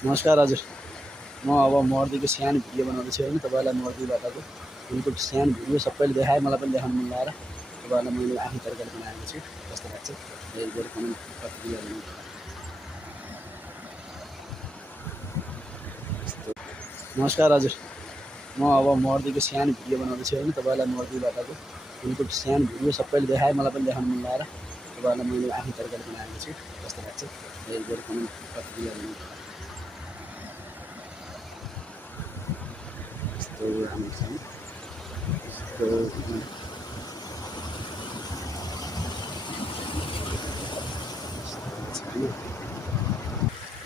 नमस्कार हजुर। म अब मर्दीको सानो भिडियो बनाउँदैछु होइन। तपाईँलाई मर्दीबाटको उनको सानो भिडियो सबैले देखाएँ, मलाई पनि देखाउनु मन लागेर तपाईँलाई मैले आफ्नो तरिकाले बनाएको छु। कस्तो लाग्छ एक बेर कमेन्ट प्रतिक्रिया दिनु। नमस्कार हजुर। म अब मर्दीको सानो भिडियो बनाउँदैछु होइन। तपाईँलाई मर्दीबाटको उनको सानो भिडियो सबैले देखाएँ, मलाई पनि देखाउनु मन लागेर तपाईँलाई मैले आफ्नो तरिकाले बनाएको छु। कस्तो लाग्छ एक बेर कमेन्ट प्रतिक्रिया दिनु। यस्तो राम्रो छ यस्तो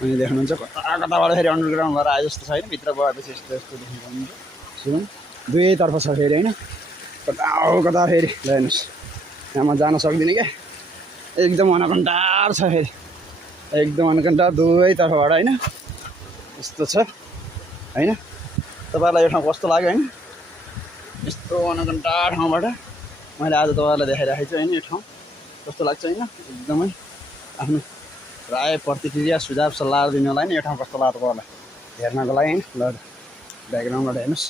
अनि देख्नुहुन्छ कता कताबाट फेरि अन्डरग्राउन्ड भएर आए जस्तो छ होइन। भित्र गएपछि यस्तो यस्तो देख्नु पाउनुहुन्छ। सुन दुवैतर्फ छ फेरि होइन। कता कता फेरि ल हेर्नुहोस्, यहाँ म जान सक्दिनँ क्या, एकदम अनकन्टार छ फेरि, एकदम अनकन्टार दुवैतर्फबाट होइन। यस्तो छ होइन। तपाईँलाई यो ठाउँ कस्तो लाग्यो होइन। यस्तो अनकन्टार ठाउँबाट मैले आज तपाईँलाई देखाइराखेको छु होइन। यो ठाउँ कस्तो लाग्छ होइन। एकदमै आफ्नो राय प्रतिक्रिया सुझाव सल्लाह दिनु होला होइन। यो ठाउँ कस्तो लाग्यो तपाईँलाई हेर्नको लागि होइन। ल ब्याकग्राउन्डबाट हेर्नुहोस्,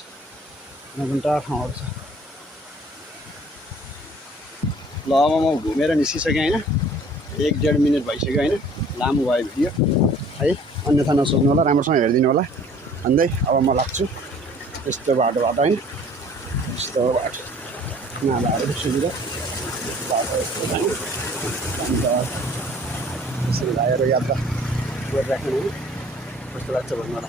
अनकन्टार ठाउँहरू छ। ल अब म घुमेर निस्किसकेँ होइन। 1-1.5 मिनट भइसक्यो होइन। लामो भयो भिडियो है, अन्यथा नसोच्नु होला, राम्रोसँग हेरिदिनु होला भन्दै अब म लाग्छु यस्तो बाटोबाट होइन। यस्तो बाटो नालाहरू सुविधा बाटो यस्तो होइन। अन्त यसरी भाइहरू यात्रा गरिराख्नु होइन। कस्तो लाग्छ भन्नु होला।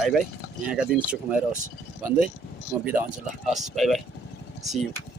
बाई बाई, यहाँका दिन सुखमय रहोस् भन्दै म बिदा हुन्छु। ल हस्, बाई बाई, सी यू।